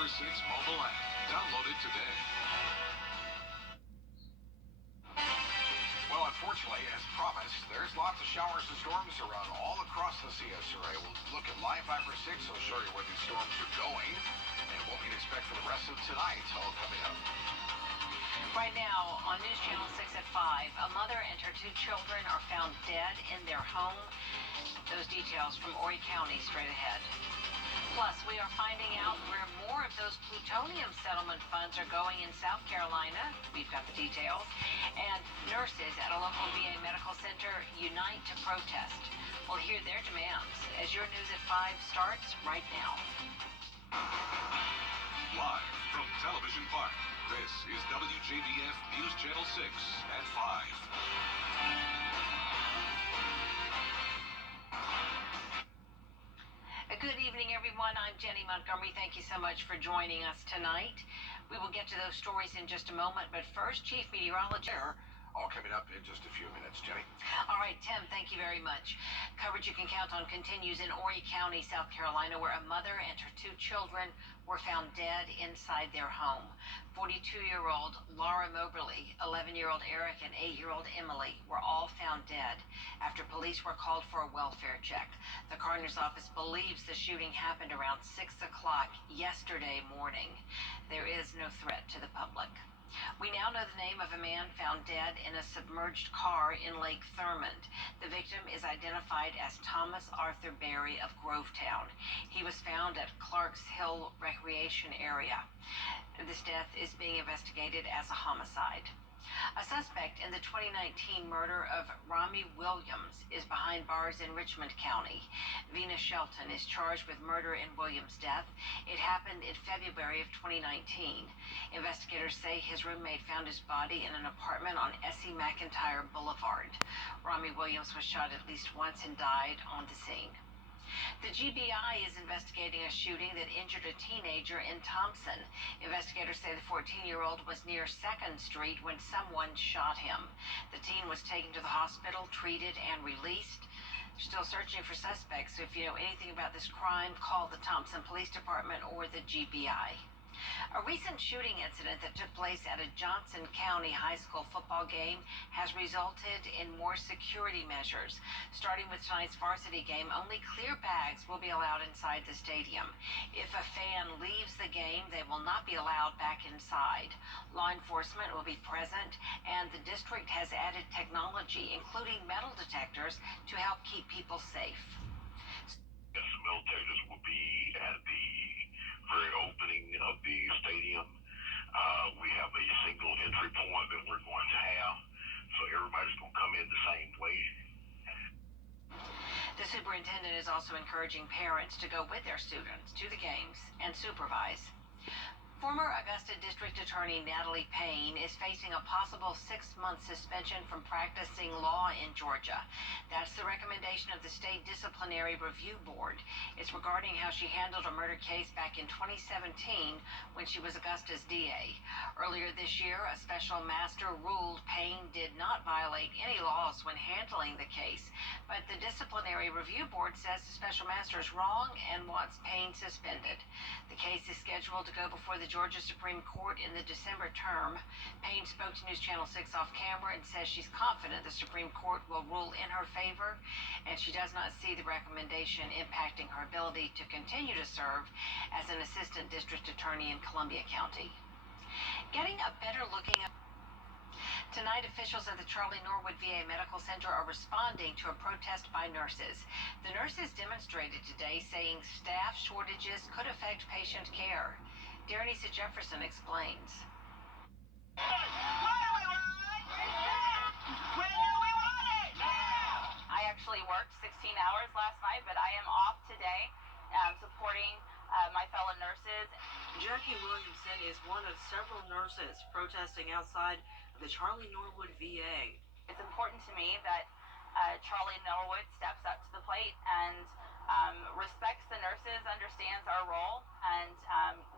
for 6 mobile app. Download it today. Well, unfortunately, as promised, there's lots of showers and storms around all across the CSRA. We'll look at Live 5 for 6. I'll show you where these storms are going and what we can expect for the rest of tonight. All coming up. Right now on News Channel 6 at 5, a mother and her 2 children are found dead in their home. Those details from Horry County straight ahead. Plus, we are finding out where more of those plutonium settlement funds are going in South Carolina. We've got the details. And nurses at a local VA medical center unite to protest. We'll hear their demands as your News at 5 starts right now. Live from Television Park, this is Wjbf News Channel 6 at 5. Good evening, everyone. I'm Jenny Montgomery. Thank you so much for joining us tonight. We will get to those stories in just a moment, but first, Chief Meteorologist. All coming up in just a few minutes, Jenny. All right, Tim, thank you very much. Coverage you can count on continues in Horry County, South Carolina, where a mother and her 2 children were found dead inside their home. 42-year-old Laura Moberly, 11-year-old Eric, and 8-year-old Emily were all found dead after police were called for a welfare check. The coroner's office believes the shooting happened around 6 o'clock yesterday morning. There is no threat to the public. We now know the name of a man found dead in a submerged car in Lake Thurmond. The victim is identified as Thomas Arthur Berry of Grovetown. He was found at Clarks Hill Recreation Area. This death is being investigated as a homicide. A suspect in the 2019 murder of Rami Williams is behind bars in Richmond County. Vina Shelton is charged with murder in Williams' death. It happened in February of 2019. Investigators say his roommate found his body in an apartment on S.E. McIntyre Boulevard. Rami Williams was shot at least once and died on the scene. The GBI is investigating a shooting that injured a teenager in Thompson. Investigators say the 14-year-old was near 2nd Street when someone shot him. The teen was taken to the hospital, treated, and released. They're still searching for suspects, so if you know anything about this crime, call the Thompson Police Department or the GBI. A recent shooting incident that took place at a Johnson County high school football game has resulted in more security measures. Starting with tonight's varsity game, only clear bags will be allowed inside the stadium. If a fan leaves the game, they will not be allowed back inside. Law enforcement will be present, and the district has added technology, including metal detectors, to help keep people safe. Yes, the militaries will be at the very opening of the stadium. We have a single entry point that we're going to have, so everybody's going to come in the same way. The superintendent is also encouraging parents to go with their students to the games and supervise. Former Augusta District Attorney Natalie Payne is facing a possible 6-month suspension from practicing law in Georgia. That's the recommendation of the State Disciplinary Review Board. It's regarding how she handled a murder case back in 2017 when she was Augusta's DA. Earlier this year, a special master ruled Payne did not violate any laws when handling the case, but the Disciplinary Review Board says the special master is wrong and wants Payne suspended. The case is scheduled to go before the Georgia Supreme Court in the December term. Payne spoke to News Channel 6 off camera and says she's confident the Supreme Court will rule in her favor, and she does not see the recommendation impacting her ability to continue to serve as an assistant district attorney in Columbia County. Getting a better looking at tonight, officials at the Charlie Norwood VA Medical Center are responding to a protest by nurses. The nurses demonstrated today, saying staff shortages could affect patient care. Darrenisa Jefferson explains. I actually worked 16 hours last night, but I am off today supporting my fellow nurses. Jackie Williamson is one of several nurses protesting outside the Charlie Norwood VA. It's important to me that Charlie Norwood steps up to the plate and respects the nurses, understands our role, and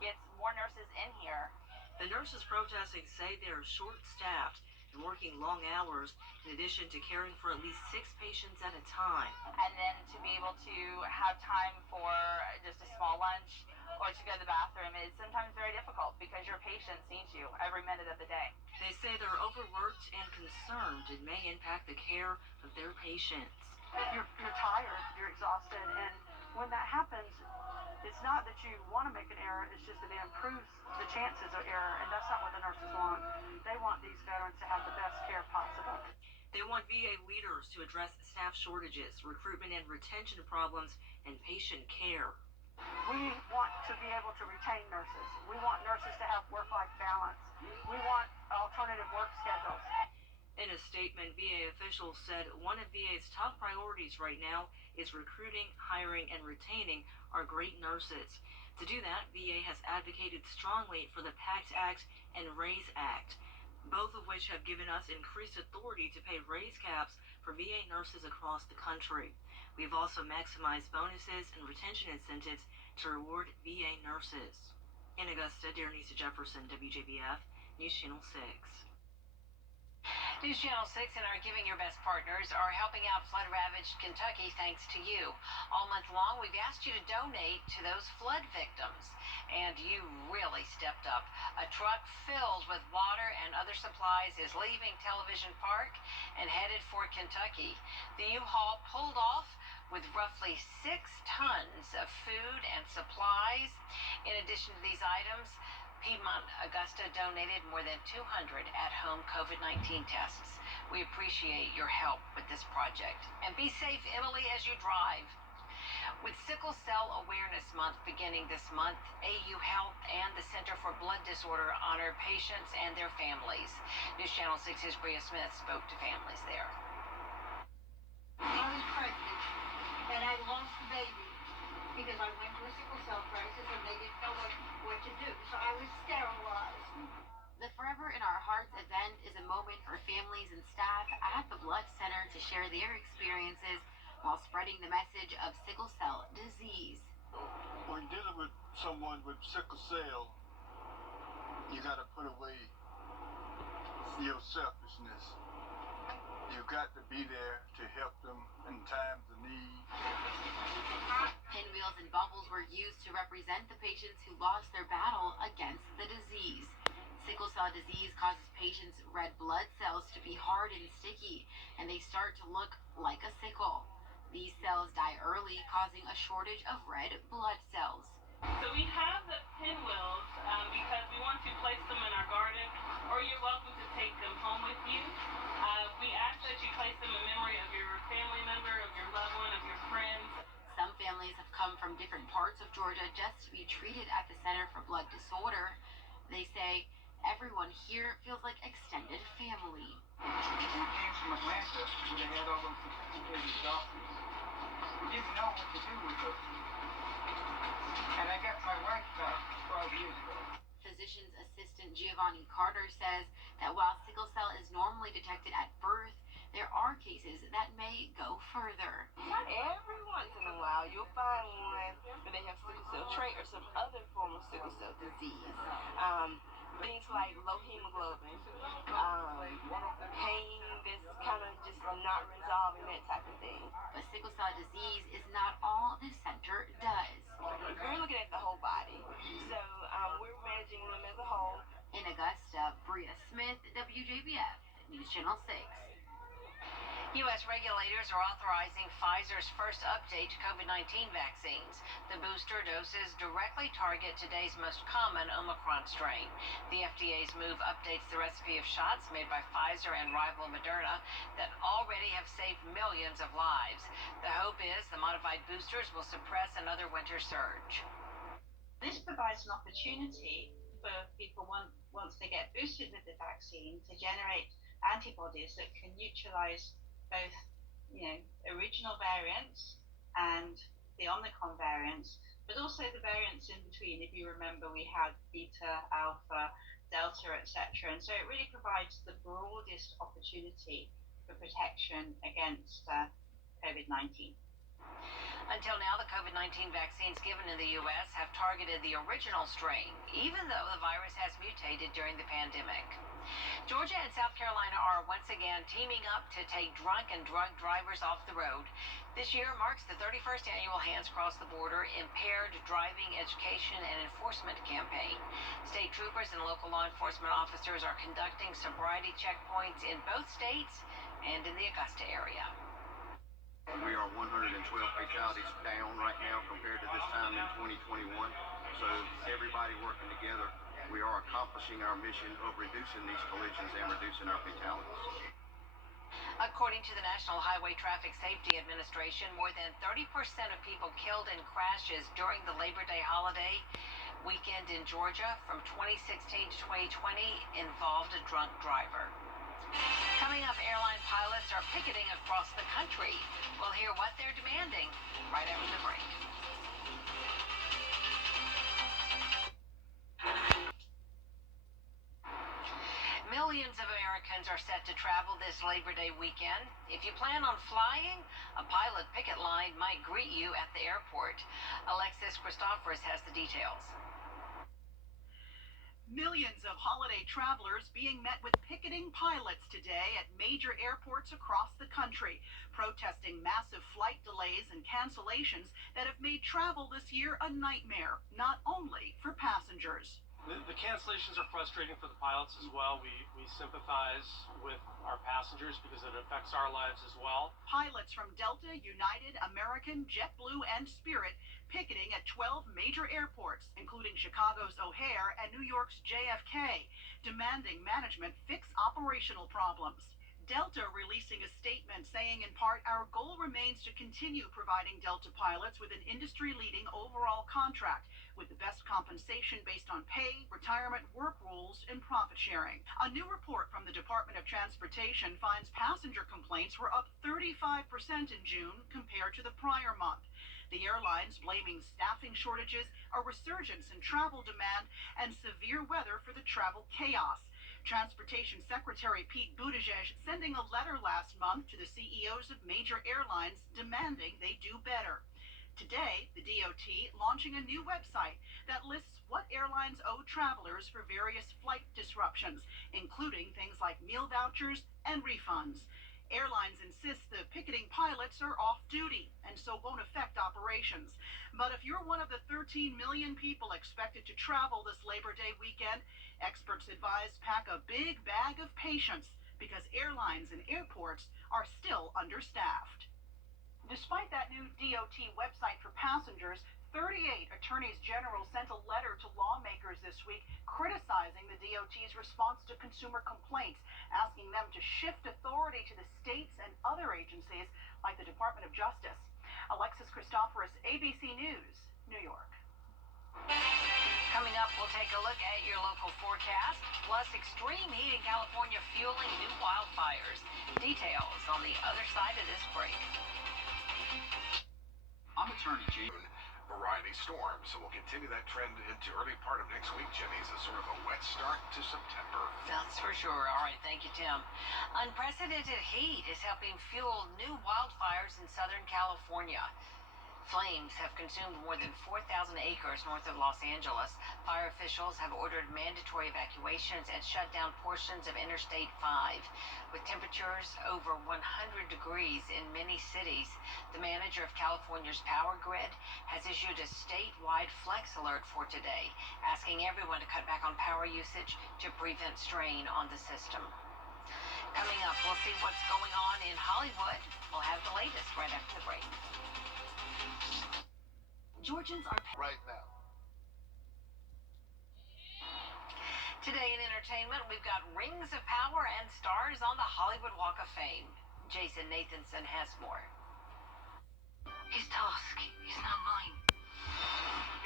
gets more nurses in here. The nurses protesting say they're short-staffed and working long hours in addition to caring for at least 6 patients at a time. And then to be able to have time for just a small lunch or to go to the bathroom is sometimes very difficult because your patients need you every minute of the day. They say they're overworked and concerned it may impact the care of their patients. You're tired, you're exhausted, and when that happens, it's not that you want to make an error, it's just that it improves the chances of error, and that's not what the nurses want. They want these veterans to have the best care possible. They want VA leaders to address staff shortages, recruitment and retention problems, and patient care. We want to be able to retain nurses. We want nurses to have work-life balance. We want alternative work schedules. In a statement, VA officials said one of VA's top priorities right now is recruiting, hiring, and retaining our great nurses. To do that, VA has advocated strongly for the PACT Act and RAISE Act, both of which have given us increased authority to pay raise caps for VA nurses across the country. We've also maximized bonuses and retention incentives to reward VA nurses. In Augusta, Darrenisa Jefferson, WJBF, News Channel 6. News Channel 6 and our Giving Your Best partners are helping out flood-ravaged Kentucky thanks to you. All month long, we've asked you to donate to those flood victims, and you really stepped up. A truck filled with water and other supplies is leaving Television Park and headed for Kentucky. The U-Haul pulled off with roughly 6 tons of food and supplies. In addition to these items, Piedmont Augusta donated more than 200 at-home COVID-19 tests. We appreciate your help with this project. And be safe, Emily, as you drive. With Sickle Cell Awareness Month beginning this month, AU Health and the Center for Blood Disorder honor patients and their families. News Channel 6's Bria Smith spoke to families there. I was pregnant, and I lost the baby because I went to a sickle cell crisis and they didn't know what to do. So I was sterilized. The Forever in Our Hearts event is a moment for families and staff at the Blood Center to share their experiences while spreading the message of sickle cell disease. When dealing with someone with sickle cell, you got to put away your selfishness. You got to be there to help them in times of need. Pinwheels and bubbles were used to represent the patients who lost their battle against the disease. Sickle cell disease causes patients' red blood cells to be hard and sticky, and they start to look like a sickle. These cells die early, causing a shortage of red blood cells. So we have the pinwheels because we want to place them in our garden, or you're welcome to take them home with you. We ask that you place them in memory of your family member, of your loved one, of your friends. Some families have come from different parts of Georgia just to be treated at the Center for Blood Disorder. They say everyone here feels like extended family. We came from Atlanta where they had all those sophisticated doctors. We didn't know what to do with us. And I got my wife about 12 years ago. Physician's assistant Giovanni Carter says that while sickle cell is normally detected at birth, there are cases that may go further. Every once in a while, you'll find one where they have sickle cell trait or some other form of sickle cell disease. Things like low hemoglobin, pain that's kind of just not resolving, that type of thing. But sickle cell disease is not all the center does. We're looking at the whole body, so we're managing them as a whole. In Augusta, Bria Smith, WJBF, News Channel 6. U.S. regulators are authorizing Pfizer's first update to COVID-19 vaccines. The booster doses directly target today's most common Omicron strain. The FDA's move updates the recipe of shots made by Pfizer and rival Moderna that already have saved millions of lives. The hope is the modified boosters will suppress another winter surge. This provides an opportunity for people once they get boosted with the vaccine to generate antibodies that can neutralize both, original variants and the Omicron variants, but also the variants in between. If you remember, we had Beta, Alpha, Delta, etc. And so it really provides the broadest opportunity for protection against COVID-19. Until now, the COVID-19 vaccines given in the U.S. have targeted the original strain, even though the virus has mutated during the pandemic. Georgia and South Carolina are once again teaming up to take drunk and drug drivers off the road. This year marks the 31st annual Hands Across the Border Impaired Driving Education and Enforcement Campaign. State troopers and local law enforcement officers are conducting sobriety checkpoints in both states and in the Augusta area. We are 112 fatalities down right now compared to this time in 2021. So everybody working together, we are accomplishing our mission of reducing these collisions and reducing our fatalities. According to the National Highway Traffic Safety Administration, more than 30% of people killed in crashes during the Labor Day holiday weekend in Georgia from 2016 to 2020 involved a drunk driver. Coming up, airline pilots are picketing across the country. We'll hear what they're demanding right after the break. Millions of Americans are set to travel this Labor Day weekend. If you plan on flying, a pilot picket line might greet you at the airport. Alexis Christophorus has the details. Millions of holiday travelers being met with picketing pilots today at major airports across the country, protesting massive flight delays and cancellations that have made travel this year a nightmare, not only for passengers. The cancellations are frustrating for the pilots as well. We sympathize with our passengers because it affects our lives as well. Pilots from Delta, United, American, JetBlue, and Spirit picketing at 12 major airports, including Chicago's O'Hare and New York's JFK, demanding management fix operational problems. Delta releasing a statement saying in part, our goal remains to continue providing Delta pilots with an industry-leading overall contract with the best compensation based on pay, retirement, work rules, and profit sharing. A new report from the Department of Transportation finds passenger complaints were up 35% in June compared to the prior month. The airlines blaming staffing shortages, a resurgence in travel demand, and severe weather for the travel chaos. Transportation Secretary Pete Buttigieg sending a letter last month to the CEOs of major airlines demanding they do better. Today, the DOT launching a new website that lists what airlines owe travelers for various flight disruptions, including things like meal vouchers and refunds. Airlines insist the picketing pilots are off duty and so won't affect operations. But if you're one of the 13 million people expected to travel this Labor Day weekend, experts advise pack a big bag of patience because airlines and airports are still understaffed. Despite that new DOT website for passengers, 38 attorneys general sent a letter to lawmakers this week criticizing the DOT's response to consumer complaints, asking them to shift authority to the states and other agencies like the Department of Justice. Alexis Christophorus, ABC News, New York. Coming up, we'll take a look at your local forecast, plus extreme heat in California fueling new wildfires. Details on the other side of this break. I'm Attorney G. Variety storms, so we'll continue that trend into early part of next week, Jenny, as a sort of a wet start to September. That's for sure. All right, thank you, Tim. Unprecedented heat is helping fuel new wildfires in Southern California. Flames have consumed more than 4,000 acres north of Los Angeles. Fire officials have ordered mandatory evacuations and shut down portions of Interstate 5. With temperatures over 100 degrees in many cities, the manager of California's power grid has issued a statewide flex alert for today, asking everyone to cut back on power usage to prevent strain on the system. Coming up, we'll see what's going on in Hollywood. We'll have the latest right after the break. Georgians are right now. Today in entertainment, we've got Rings of Power and stars on the Hollywood Walk of Fame. Jason Nathanson has more. His task is now mine.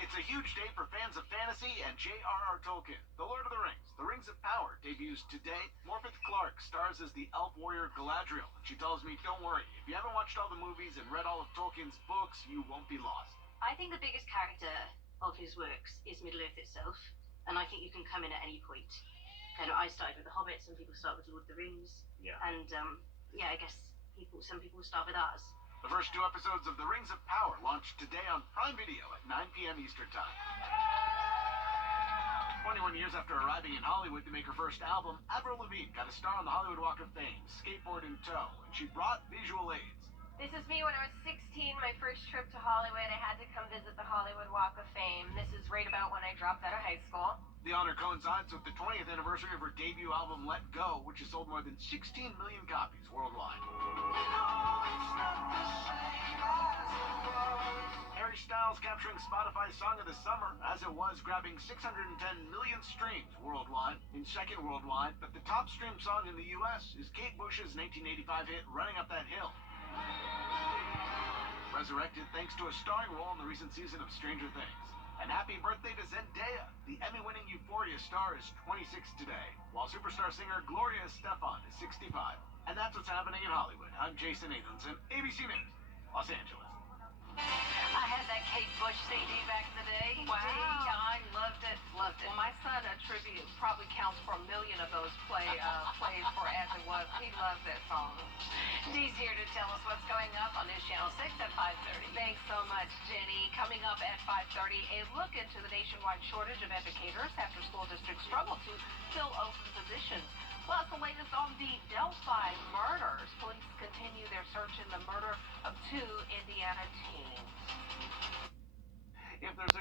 It's a huge day for fans of fantasy and J.R.R. Tolkien. The Lord of the Rings, The Rings of Power, debuts today. Morpeth Clark stars as the elf warrior Galadriel. She tells me, don't worry, if you haven't watched all the movies and read all of Tolkien's books, you won't be lost. I think the biggest character of his works is Middle-earth itself, and I think you can come in at any point. Kind of, I started with The Hobbit, some people start with Lord of the Rings, yeah. And I guess some people start with ours. The first 2 episodes of The Rings of Power launched today on Prime Video at 9 p.m. Eastern Time. 21 years after arriving in Hollywood to make her first album, Avril Lavigne got a star on the Hollywood Walk of Fame, skateboard in tow, and she brought visual aids. This is me when I was 16, my first trip to Hollywood. I had to come visit the Hollywood Walk of Fame. This is right about when I dropped out of high school. The honor coincides with the 20th anniversary of her debut album, Let Go, which has sold more than 16 million copies worldwide. Harry Styles capturing Spotify's Song of the Summer, as it was grabbing 610 million streams worldwide. In second worldwide, but the top streamed song in the U.S. is Kate Bush's 1985 hit, Running Up That Hill. Resurrected thanks to a starring role in the recent season of Stranger Things. And happy birthday to Zendaya. The Emmy-winning Euphoria star is 26 today, while superstar singer Gloria Estefan is 65. And that's what's happening in Hollywood. I'm Jason Nathanson, ABC News, Los Angeles. I had that Kate Bush CD back in the day. Wow. I loved it. Loved it. Well, my son attribute probably counts for 1 million of those plays for As It Was. He loves that song. Dee's here to tell us what's going up on News Channel 6 at 5:30. Thanks so much, Jenny. Coming up at 5:30, a look into the nationwide shortage of educators after school districts struggle to fill open positions. Plus, the latest on the Delphi murders. Police continue their search in the murder of 2 Indiana teens. If there's a